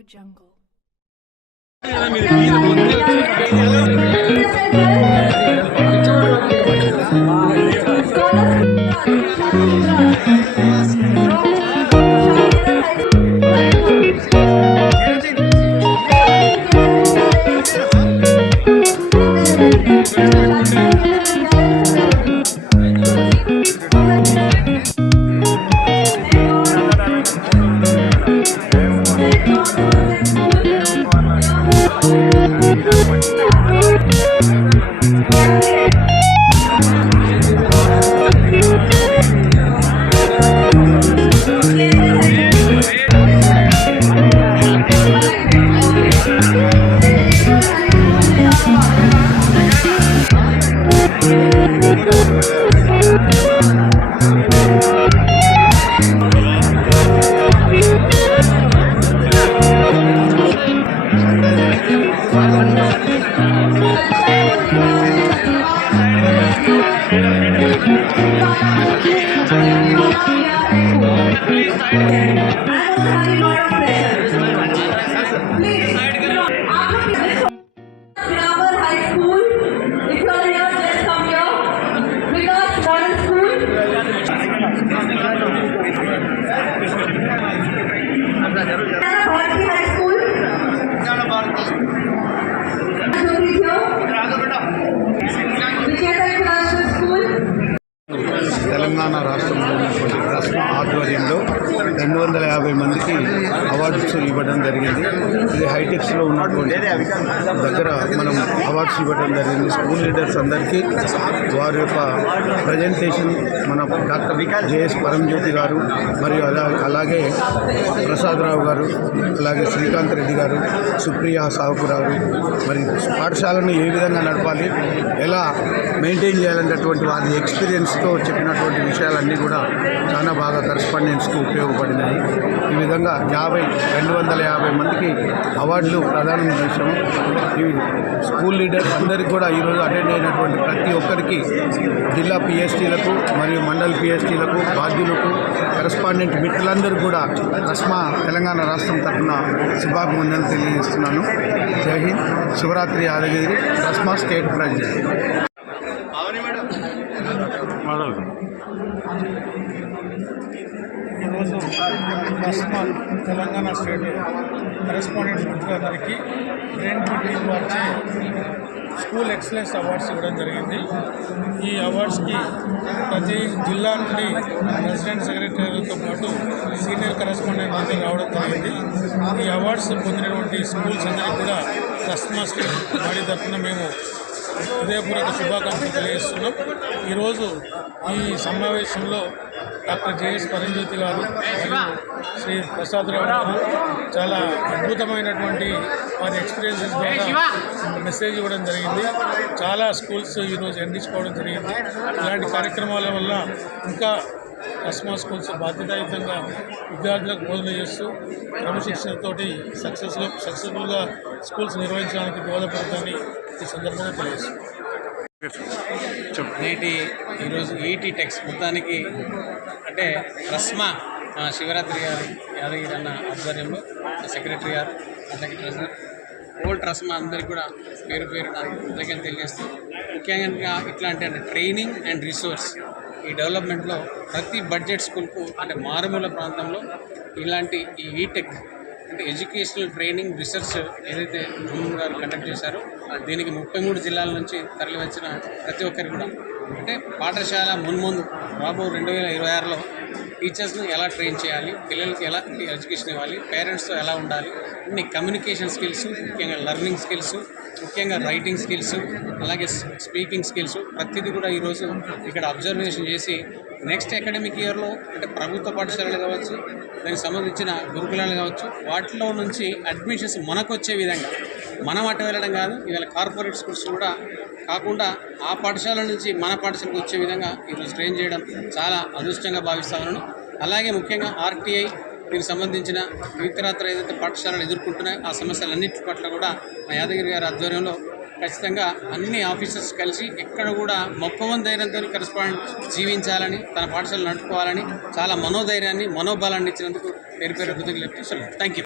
AudioJungle. Telangana రాష్ట్రంలో ఉన్నటువంటి రస్మా ఆధ్వర్యంలో 250 మందికి అవార్డ్స్ ఇవ్వడం జరిగింది. ఇది హైటెక్స్లో ఉన్నటువంటి దగ్గర మనం అవార్డ్స్ ఇవ్వడం జరిగింది. స్కూల్ లీడర్స్ అందరికీ వారి యొక్క ప్రజెంటేషన్ మన డాక్టర్ జేఎస్ పరంజ్యోతి గారు మరియు అలాగే ప్రసాదరావు గారు, అలాగే శ్రీకాంత్ రెడ్డి గారు, సుప్రియ సాహుపు గారు, మరి పాఠశాలను ఏ విధంగా నడపాలి, ఎలా మెయింటైన్ చేయాలనేటువంటి వారి ఎక్స్పీరియన్స్తో చెప్పినటువంటి విషయాలన్నీ కూడా చాలా బాగా కరెస్పాండెంట్స్కి ఉపయోగపడినాయి. ఈ విధంగా 250 మందికి అవార్డులు ప్రదానం చేశాము. ఈ స్కూల్ లీడర్స్ అందరికీ కూడా ఈరోజు అటెండ్ అయినటువంటి ప్రతి ఒక్కరికి జిల్లా పిఎస్టీలకు మరియు మండల్ పిఎస్టీలకు, బాధ్యులకు, కరెస్పాండెంట్ మిత్రులందరూ కూడా రస్మా తెలంగాణ రాష్ట్రం తరఫున శుభాభివందనలు తెలియజేస్తున్నాను. జై హింద్. Shivaratri Yadagiri, Rasma state president. ఈరోజు రస్మా తెలంగాణ స్టేట్ కరెస్పాండెంట్స్ మిత్రులందరికీ బ్రెయిన్ టీం వారిచే స్కూల్ ఎక్సలెన్స్ అవార్డ్స్ ఇవ్వడం జరిగింది. ఈ అవార్డ్స్కి ప్రతి జిల్లా నుండి ప్రెసిడెంట్, సెక్రటరీలతో పాటు సీనియర్ కరెస్పాండెంట్ అందరూ రావడం జరిగింది. ఈ అవార్డ్స్ పొందినటువంటి స్కూల్స్ అందరికీ కూడా రస్మా స్టేట్ బాడీ తరఫున మేము హృదయపూర్వక శుభాకాంక్షలు తెలియజేస్తున్నాం. ఈరోజు ఈ సమావేశంలో డాక్టర్ జేఎస్ పరంజ్యోతి గారు మరియు శ్రీ ప్రసాదరావు గారు చాలా అద్భుతమైనటువంటి వారి ఎక్స్పీరియన్సెస్ ద్వారా మెసేజ్ ఇవ్వడం జరిగింది. చాలా స్కూల్స్ ఈరోజు ఎండించుకోవడం జరిగింది. ఇలాంటి కార్యక్రమాల వల్ల ఇంకా రస్మా స్కూల్స్ బాధ్యతాయుతంగా విద్యార్థులకు బోధన చేస్తూ క్రమశిక్షణతోటి సక్సెస్ఫుల్గా స్కూల్స్ నిర్వహించడానికి దోహదపడుతుందని ఈ సందర్భంగా తెలియజేస్తుంది. ఈరోజు ఈటీ టెక్స్ మొత్తానికి అంటే రస్మా శివరాత్రి గారు యాదగిరి అన్న ఆధ్వర్యంలో సెక్రటరీ గారు, సెక్రటరీ సార్, ఓల్డ్ రస్మా అందరికీ కూడా పేరు కృతజ్ఞతలు తెలియజేస్తూ ముఖ్యంగా ఇట్లాంటి అంటే ట్రైనింగ్ అండ్ రిసోర్స్ ఈ డెవలప్మెంట్లో ప్రతి బడ్జెట్ స్కూల్కు అంటే మారుమూల ప్రాంతంలో ఇలాంటి ఈ ఈటెక్ అంటే ఎడ్యుకేషనల్ ట్రైనింగ్ రీసెర్చ్ ఏదైతే భూమి గారు కండక్ట్ చేశారో దీనికి 33 జిల్లాల నుంచి తరలివచ్చిన ప్రతి ఒక్కరికి కూడా అంటే పాఠశాల మున్ముందు రాబో 2026లో టీచర్స్ను ఎలా ట్రైన్ చేయాలి, పిల్లలకి ఎలా ఎడ్యుకేషన్ ఇవ్వాలి, పేరెంట్స్తో ఎలా ఉండాలి, అన్ని కమ్యూనికేషన్ స్కిల్స్, ముఖ్యంగా లెర్నింగ్ స్కిల్స్, ముఖ్యంగా రైటింగ్ స్కిల్స్, అలాగే స్పీకింగ్ స్కిల్స్ ప్రతిదీ కూడా ఈరోజు ఇక్కడ అబ్జర్వేషన్ చేసి నెక్స్ట్ అకాడమిక్ ఇయర్లో అంటే ప్రభుత్వ పాఠశాలలు కావచ్చు, దానికి సంబంధించిన గురుకులాలు కావచ్చు, వాటిలో నుంచి అడ్మిషన్స్ మనకు వచ్చే విధంగా మనం అటు వెళ్ళడం కాదు, ఇవాళ కార్పొరేట్ స్కూల్స్ కూడా కాకుండా ఆ పాఠశాల నుంచి మన పాఠశాలకు వచ్చే విధంగా ఈరోజు ట్రైన్ చేయడం చాలా అదృష్టంగా భావిస్తామని, అలాగే ముఖ్యంగా ఆర్టీఐ దీనికి సంబంధించిన ఇతరత్ర ఏదైతే పాఠశాలలు ఎదుర్కొంటున్నాయో ఆ సమస్యలన్నింటి పట్ల కూడా మా యాదగిరి గారి ఆధ్వర్యంలో ఖచ్చితంగా అన్ని ఆఫీసర్స్ కలిసి ఎక్కడ కూడా మొక్కవన్ ధైర్యంతో కరెస్పాండెంట్ జీవించాలని, తన పాఠశాలను నడుపుకోవాలని చాలా మనోధైర్యాన్ని, మనోబలాన్ని ఇచ్చినందుకు పేరు కృతజ్ఞతలు చెప్తూ థ్యాంక్ యూ.